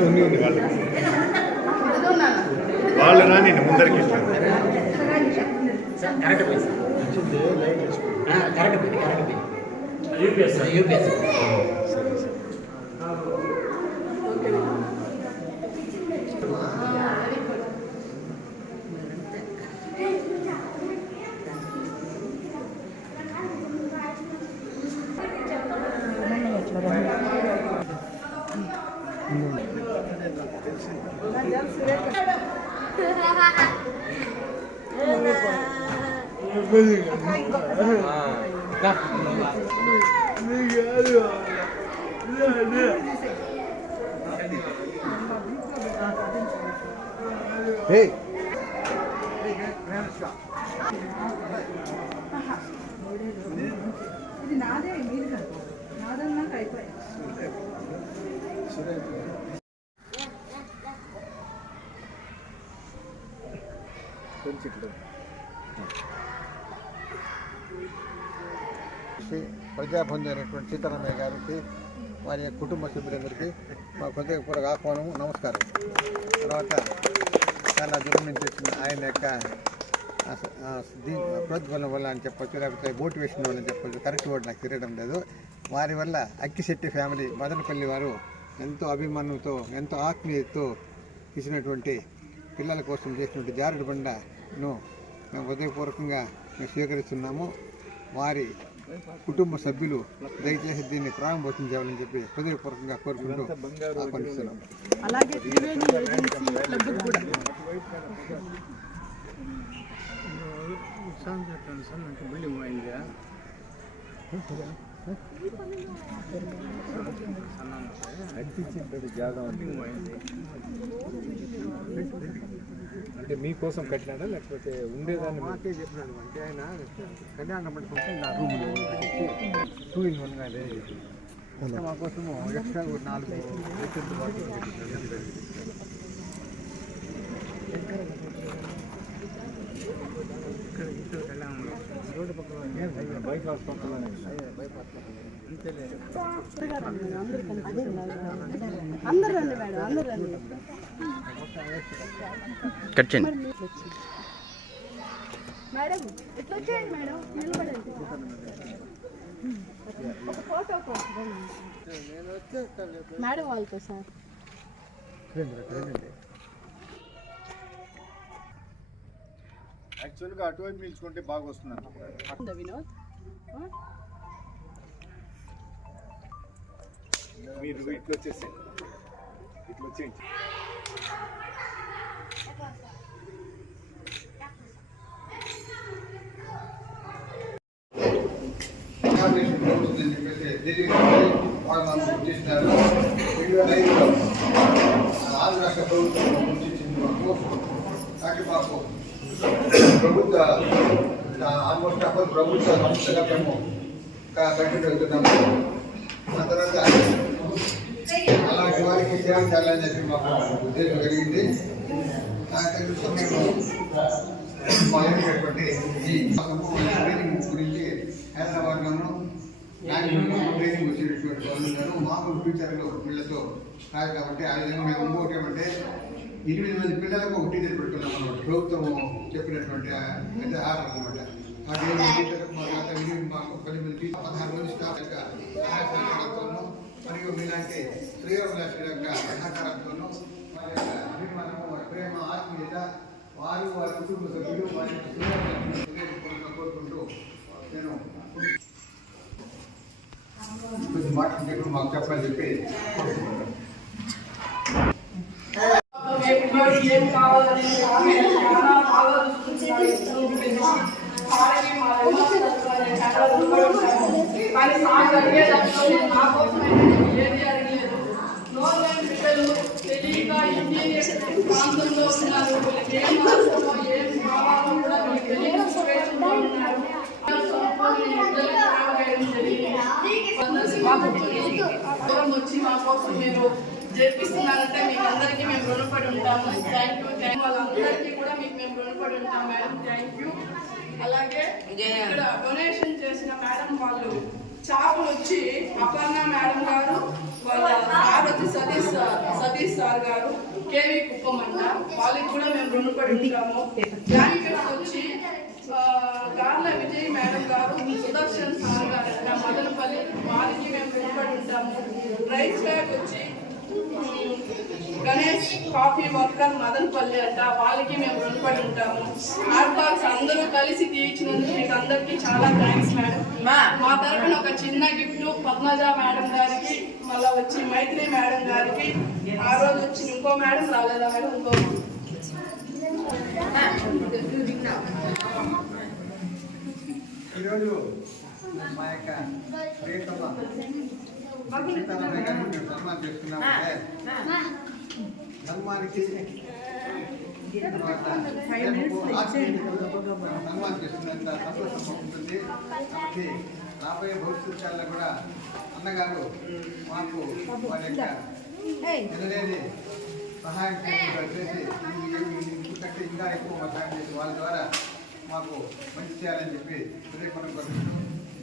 ఉంది ఉంది వాళ్ళకి వాళ్ళు రాని ముందరికి ఇస్తాను కరెక్ట్ పోయి సార్ కరెక్ట్ పోయి 嗯。好的好的哈哈哈哈哈哈哈 శ్రీ ప్రజాబంధు అయినటువంటి సీతారామయ్య గారికి వారి యొక్క కుటుంబ సభ్యులందరికీ మా హృదయపూర్వక ఆహ్వానము నమస్కారం. తర్వాత చాలా దూరం నుంచి వచ్చిన ఆయన యొక్క ప్రోద్బలం వల్ల అని చెప్పొచ్చు లేకపోతే మోటివేషన్ వల్ల అని చెప్పొచ్చు కరెక్ట్ వర్డ్ నాకు తిరగడం లేదు. వారి వల్ల అక్కిశెట్టి ఫ్యామిలీ మదనపల్లి వారు ఎంతో అభిమానంతో ఎంతో ఆత్మీయతతో ఇచ్చినటువంటి పిల్లల కోసం చేసినటువంటి జారుడు బండను మేము హృదయపూర్వకంగా మేము స్వీకరిస్తున్నాము. వారి కుటుంబ సభ్యులు దయచేసి దీన్ని ప్రారంభోత్సవం చేయాలని చెప్పి హృదయపూర్వకంగా కోరుకుంటూ ఆహ్వానిస్తున్నాం అలాగే కూడా. అంటే మీకోసం కట్టినాడా? లేకపోతే ఉండేదాన్ని మాకే చెప్పినాడు. అంటే ఆయన కళ్యాణ మండపం నా రూమ్లో టూ ఇన్ వన్గా మా కోసము ఎక్స్ట్రా ఒక నాలుగు బాటిల్ రోడ్డు పక్కన బైక్ హౌస్ పక్కన అందరూ రండి మేడం అందరూ రండి కట్ చేయండి. మేడం ఎట్లా వచ్చేయండి మేడం? నిలబడండి. ఒక ఫోటో కోసం. మేడం వాళ్ళతో సార్. యాక్చువల్గా అటువైపు నిల్చుకుంటే బాగా వస్తున్నాను ఉందా వినోద్? మీరు ఇట్లా వచ్చేసి ఇట్లా వచ్చేయండి ఆంధ్ర రాష్ట్ర ప్రభుత్వం గుర్తించింది మాకు ప్రభుత్వ ఆల్మోస్ట్ అప్పుడు ప్రభుత్వ సంస్థగా మేము ఆ తర్వాత అలాంటి వారికి సేవ చేయాలని చెప్పి మాకు ఉద్దేశం కలిగింది. మేము మొదలైనటువంటి ఈ ట్రైనింగ్ గురించి హైదరాబాద్లోను ట్రైనింగ్ వచ్చేటటువంటి వాళ్ళు మామూలు ఫ్యూచర్లో పిల్లలతో కాదు కాబట్టి ఆ విధంగా మేము ఇంకోటి ఏమంటే ఎనిమిది మంది పిల్లలకు ఒక టీచర్ పెట్టుకున్నాం అన్నమాట. ప్రభుత్వం చెప్పినటువంటి పెద్ద ఆర్డర్ అనమాట ఆ టీచర్లకు మా ఎనిమిది మాకు పది మంది పదహారు మంది స్టాఫ్ యొక్క మరియు మీలాంటి శ్రేయోభిలాషుల యొక్క సహకారంతోనూ వారి యొక్క అభిమానము వారి ప్రేమ ఆత్మీయత వారు వారి కుటుంబ సభ్యులు వారి కోరుకుంటూ నేను కొద్ది మాటలు చెప్పి మాకు చెప్పని చెప్పి కోరుకుంటున్నాను. కానీ నాకు అడిగేటప్పుడు నా కోసమే ఏది అడిగలేదు. నోర్వేన్ బిడ్డలు తెలియక ఇంటీరియర్ ప్రాంతంలో ఉన్నారు. ఏం అవసరమో ఏం కావాలో కూడా జరిగింది. దూరం వచ్చి మా కోసం మీరు జరిపిస్తున్నారంటే మీకు అందరికీ మేము రుణపడి ఉంటాము. థ్యాంక్ యూ థ్యాంక్ వాళ్ళందరికీ కూడా మీకు మేము రుణపడి ఉంటాం మేడం థ్యాంక్ యూ అలాగే ఇక్కడ డొనేషన్ చేసిన మేడం వాళ్ళు చేపలు వచ్చి అపర్ణ మేడం గారు వాళ్ళ సార్ వచ్చి సతీష్ సార్ సతీష్ సార్ గారు కేవీ కుప్పం అంట. వాళ్ళకి కూడా మేము రుణపడి ఉంటాము బ్లాంకెట్స్ వచ్చి గార్ల విజయ్ మేడం గారు సుదర్శన్ సార్ గారు అంట మదనపల్లి వాళ్ళకి మేము రుణపడి ఉంటాము రైస్ బ్యాగ్ వచ్చి గణేష్ కాఫీ వర్కర్ మదనపల్లి అంట. వాళ్ళకి మేము రుణపడి ఉంటాము. బాక్స్ అందరూ కలిసి తీయించినందుకు మీకు అందరికీ చాలా థ్యాంక్స్ మేడం మా. తరఫున ఒక చిన్న గిఫ్ట్ పద్మజ మేడం గారికి మళ్ళా వచ్చి మైత్రి మేడం గారికి. ఆ రోజు వచ్చి ఇంకో మేడం రాలేదా మేడం ఇంకో ఈరోజు మా యొక్క ప్రియతమ సీతారామయ్య గారిని సంతోషం ఉంటుంది కాబట్టి రాబోయే భవిష్యత్తులో కూడా అన్నగారు మాకు వారి యొక్క ఎనలేని సహాయం చేసి ఇంకంటే ఇంకా ఎక్కువ సహాయం చేసి వాళ్ళ ద్వారా మాకు మంచి చేయాలని చెప్పి హృదయపూర్వక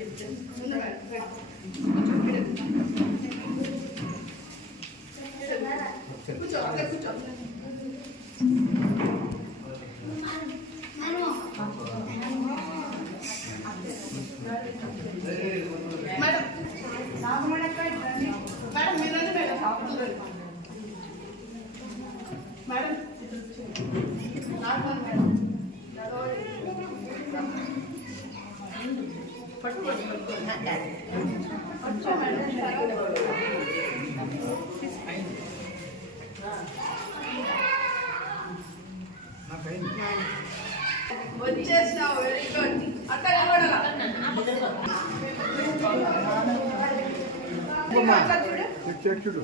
ఐశ్వర్యాన్ని నానా నానా కూర్చో అక్కడ కూర్చో మేడం మేడం మీరండి మేడం మేడం నార్మల్ మేడం పట్టుకోండి వెరీ గుడ్ అట్లా చూడు. చూడు